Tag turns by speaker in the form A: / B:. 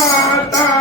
A: Mata